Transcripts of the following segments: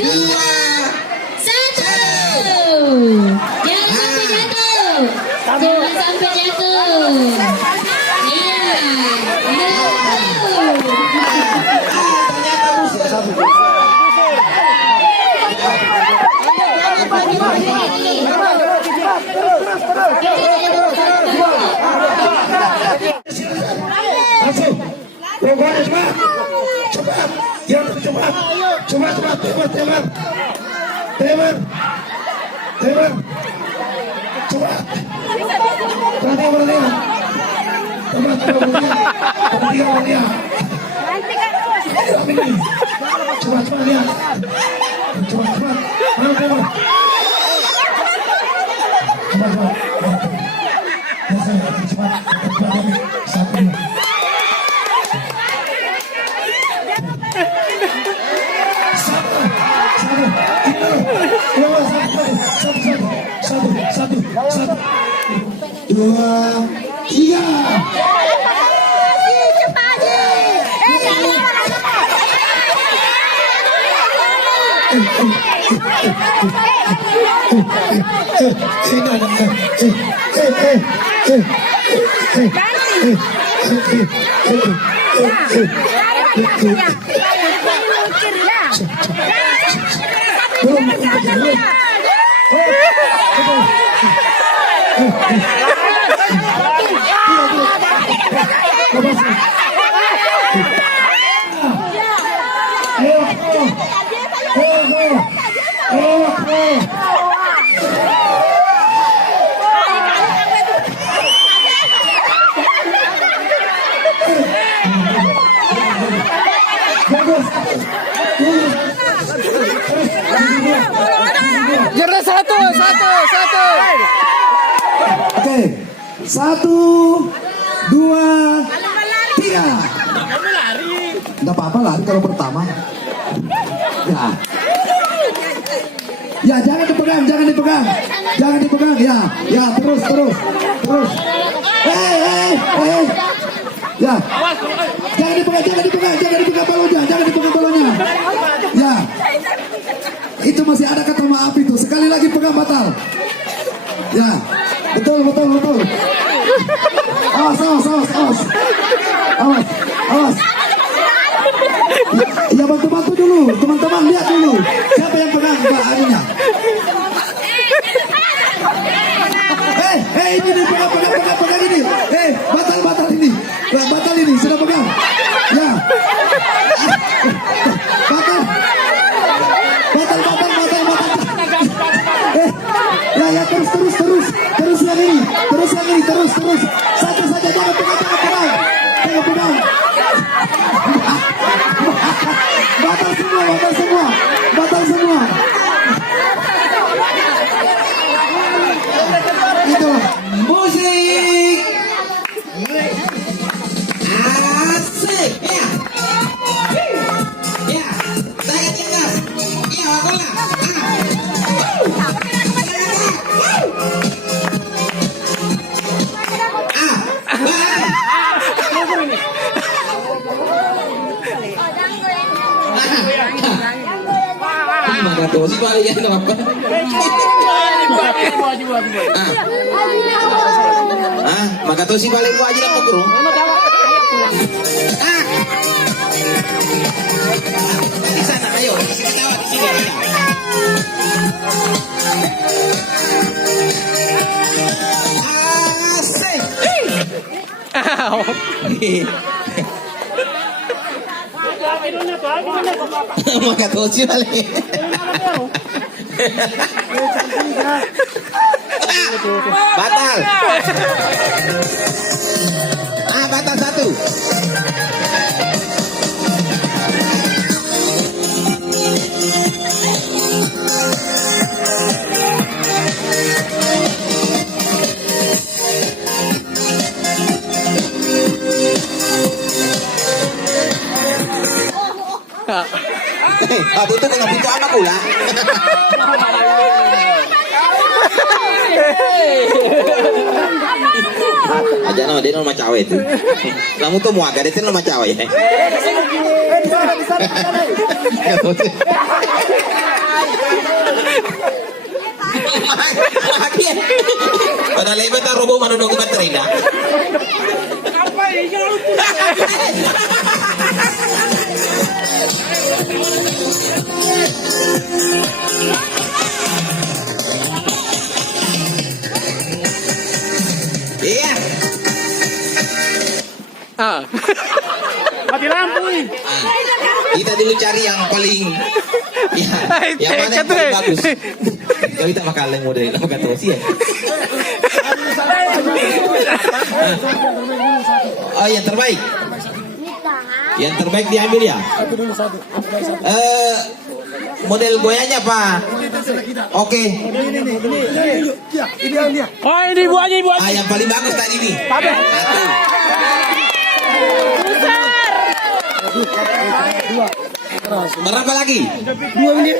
dua, satu. Jangan sampai jatuh. Jangan sampai jatuh. Iya. Langsung. Pokoknya cepat. Cepat. Yang cepat. Cepat. Teman. Cepat. Perhatian. Cepat. Lihat. Cepat. Mana teman? Cepat. Satu. Satu, dua, tiga. Jernih satu. Oke, 1, 2, 3. Nggak apa-apa lari kalau pertama. Ya, jangan dipegang. Ya, terus. Ya, jangan dipegang balonnya. Ya, itu masih ada kata maaf itu. Sekali lagi pegang batal. Ya, betul. Awas. Ya, bantu dulu, teman-teman, lihat dulu. Siapa yang pegang aninya? Ini pegang ini. Batal ini. Batal ini, sudah pegang. Ya. Batal. Ya, terus yang ini. Satu saja, jangan pegang. Batal semua. Itu musik. Asik ya. Ya, saya tinggal. Ya, bola. Maka tuh si balik ya kenapa? Maka tuh si balik gua aja dah bro. Di sana ayo, di sini kawat di sini. Asik. Maka tuh si balik. Batal. Batal satu. Abu itu kena pintu apa pula? Aja nama dia nama cawe itu. Kamu tuh mau agak dia nama cawe ya. Bakit? Pada lebat ang robo manunong baterai na. Iya. Mati lampu nih. Kita dulu cari yang paling yang mana yang paling bagus. Kalau kita makalang model makan terus ya. Oh, yang terbaik. Yang terbaik diambil ya. Model goyangnya Pak. Oke. Oh ini buahnya ibu. Yang paling bagus tadi nih. Satu. Berapa lagi? 2 menit.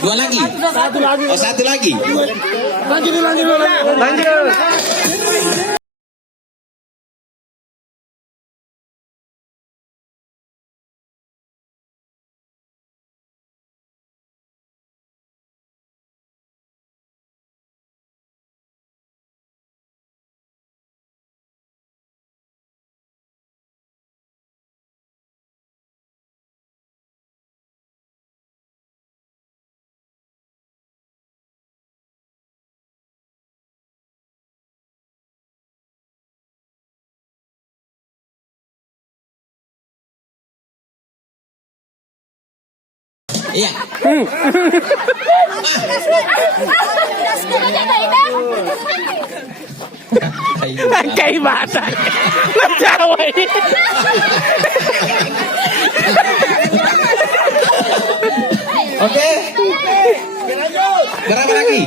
2 lagi. Satu lagi. Oh, 1 lagi. Lanjut. Iya. Kayak mata. Jawa ini. Oke. Berapa lagi?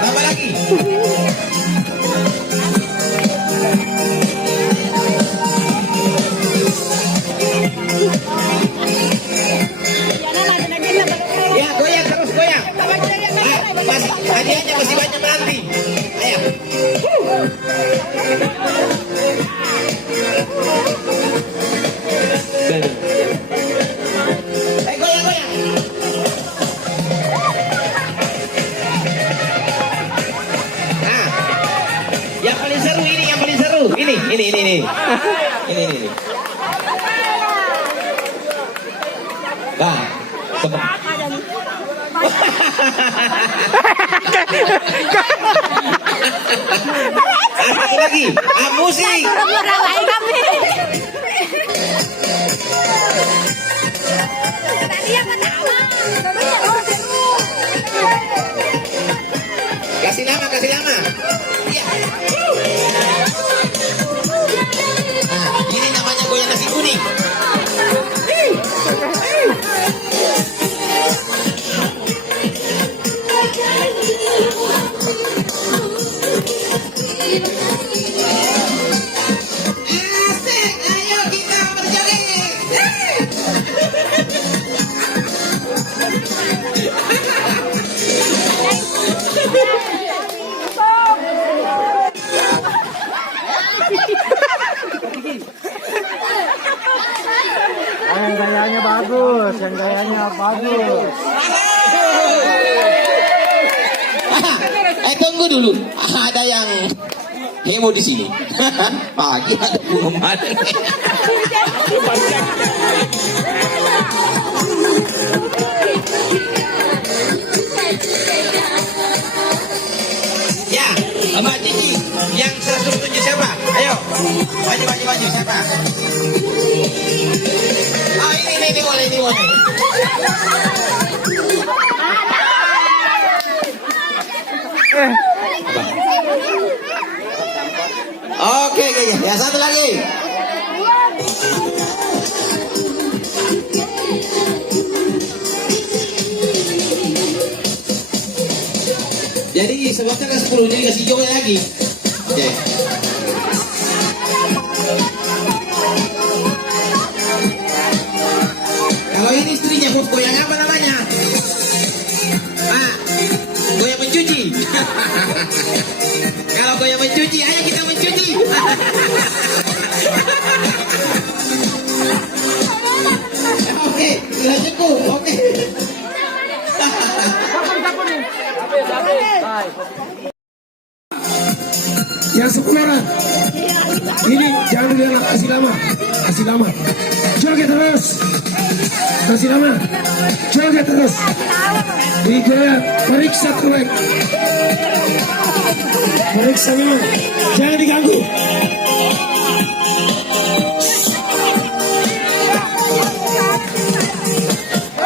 Berapa lagi? Ya, goyang terus goyang. Hadiahnya masih banyak nanti. Ayo. Goyang goyang. Nah, yang paling seru ini, yang paling seru. Ini. Ini. Nah, satu lagi, musik. Kasih lama. Iya. Nah, ini namanya goyang nasi kuning. Asik, ayo kita berjoget. Yang gayanya bagus. Tunggu dulu. Ada yang heboh di sini. Pagi ada pengumuman. Ya, Mbak Cici, yang 107 siapa? Ayo, maju siapa? Oh ini boleh. Oke, ya satu lagi. Jadi sebabnya kan 10, jadi kasih joget lagi. Oke. Kalau ini istrinya bos goyang apa namanya? Pak, goyang mencuci. Kalau goyang mencuci, ayo kita mencuci. Oke, sudah cukup. Oke. Yang 10 orang. Ini jangan dilihat, kasih lama. Kasih lama. Joget terus. Kasih lama. Joget terus. Digoyang. Periksa terbaik. Periksa memang. Jangan diganggu.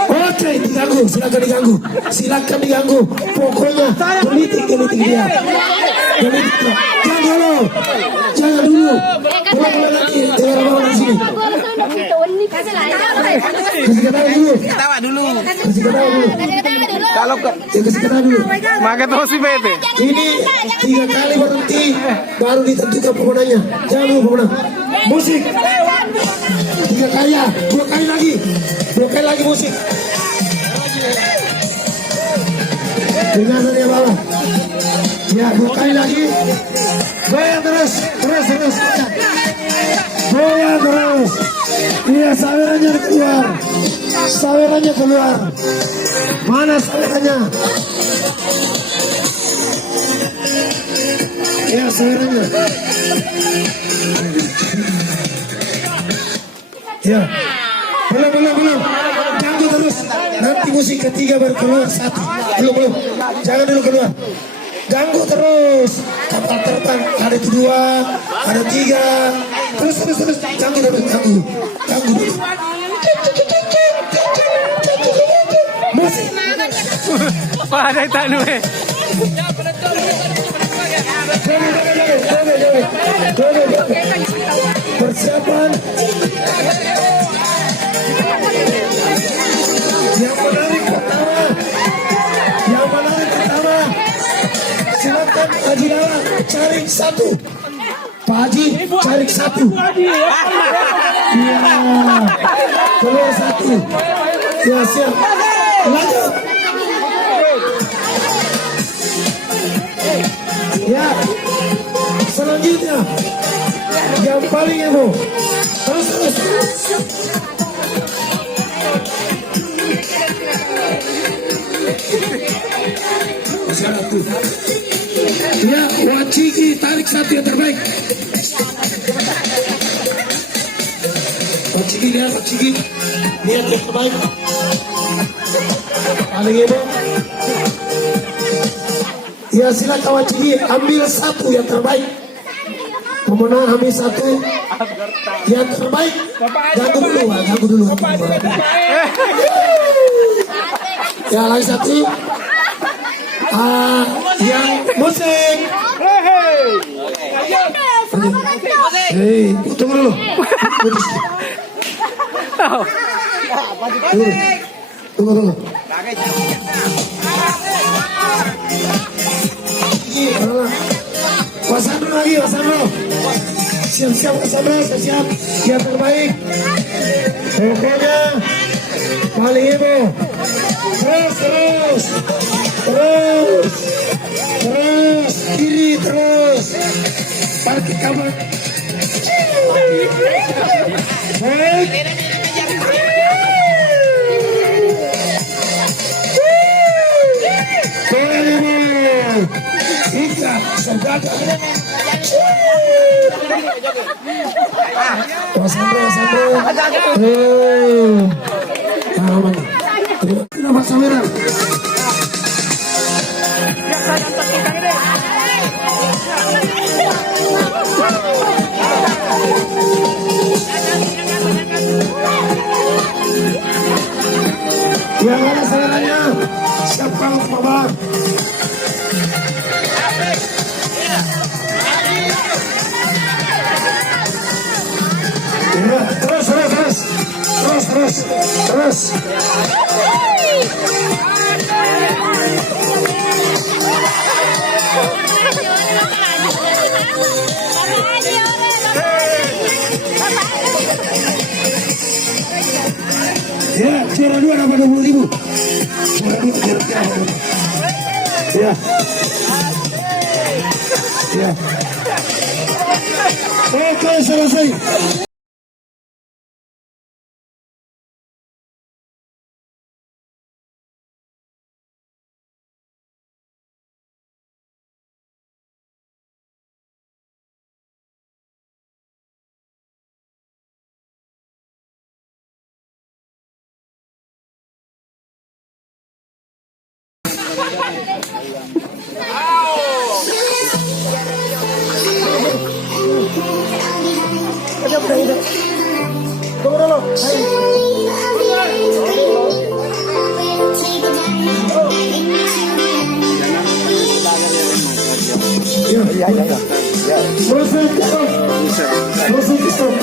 Oke, diganggu. Silakan diganggu. Silakan diganggu. Pokoknya gelitik dia. Gelitik dia. Jangan dulu. Jangan dulu. Pulang lagi. Dengar abang di sini. Kasih ketawa dulu. Ketawa dulu. Kasih ketawa dulu. Kalau ke Kasih ketawa dulu. makan terus si Bete. Ini 3 kali berhenti baru ditentukan pemenangnya. Jangan dulu pemenang. Musik. 3 kali ya. 2 kali lagi. 2 kali lagi musik. Dengar dari bawah. Ya, 2 kali lagi. Goyang terus. Terus. Goyang terus. Iya, sawerannya keluar. Sawerannya keluar. Mana sawerannya? Ya, sawerannya. Ya. Belum. Ganggu terus. Nanti musik ketiga baru keluar 1. Belum. Jangan dulu keluar. Ganggu terus. Kapal terbang ada 2, ada 3. Terus. Ganggu terus. Ganggu dulu. Musik. Pada tanu eh. Persiapan. Yang menarik pertama. Silakan Haji Lala cari 1. Pak Haji cari 1. Iya. Keluar 1. Ya, siap. Lanjut. Ya. Selanjutnya yang paling heboh. Terus. Masih ada tuh. Ya, Waciki tarik 1 yang terbaik. Waciki lihat yang terbaik. Paling heboh. Ya, silakan Waciki ambil 1 yang terbaik. Pemenang ambil 1 yang terbaik. Ganggu dulu. Ya, lagi 1. Yang musik. Hei, tunggu dulu. Tunggu. Wasandro lagi. Siap, Wasandro, siap. Yang terbaik. Pokoknya paling heboh. Terus. Kiri terus. Parkir kamar. Baik. Ika, saudara. Wasandro. Aman. Terima kasih merah. Yang mana sarannya? Siapa yang bawa? Terus. Ya, juara 2 dapat 20.000. Ya. Oke, selesai. Musik stop. Musik stop.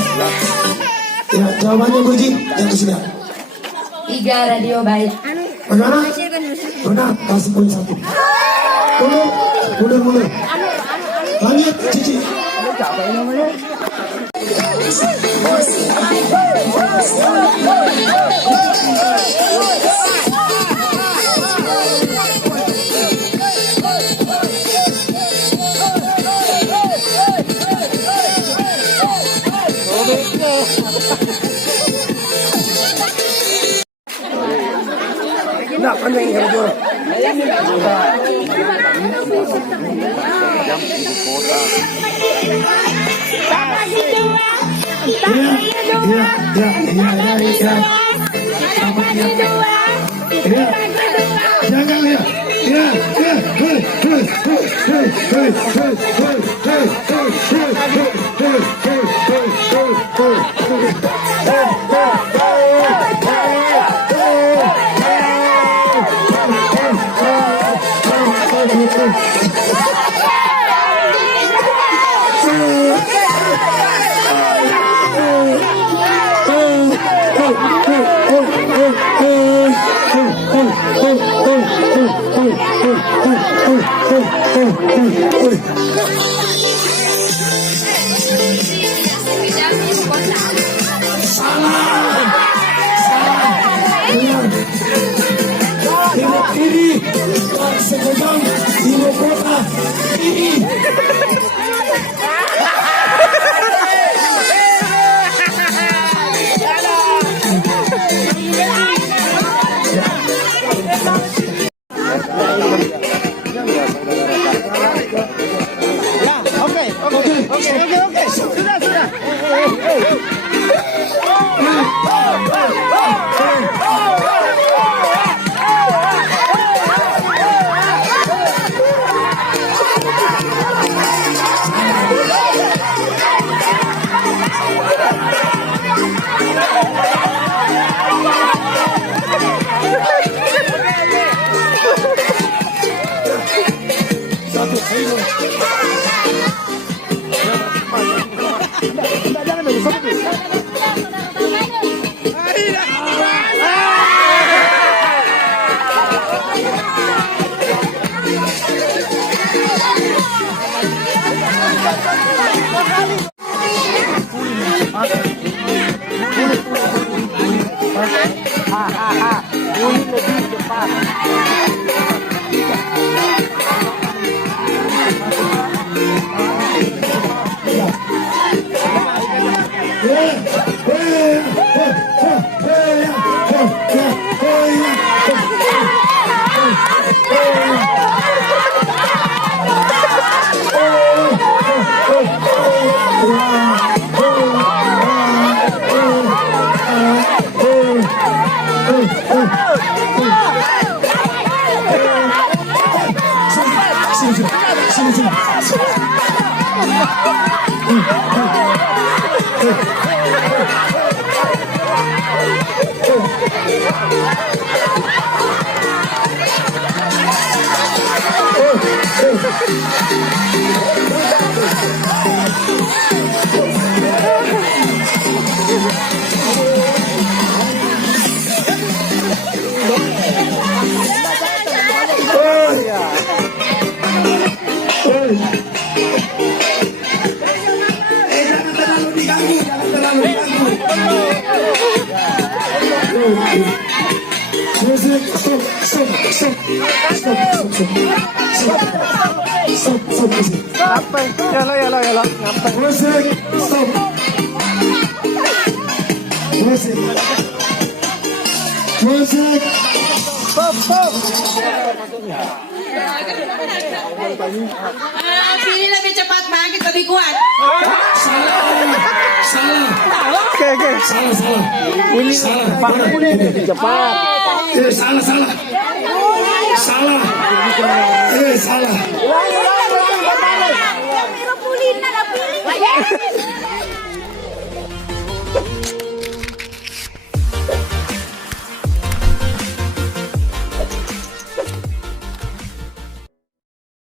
Ya, jawabannya Buji yang sudah. 3 radio baik. Benar? Benar, kasih poin 1. Mundur. Lanjut, Cici. Jangan lihat. Ini Sekejam ibu kota ini. Oke. Sudah. Ngapain? Yala. Ngapain? Musik, stop. Musik. Pilih lebih cepat, bangkit lebih kuat. Salah. Oke. Salah. Pak, lebih cepat. Salah.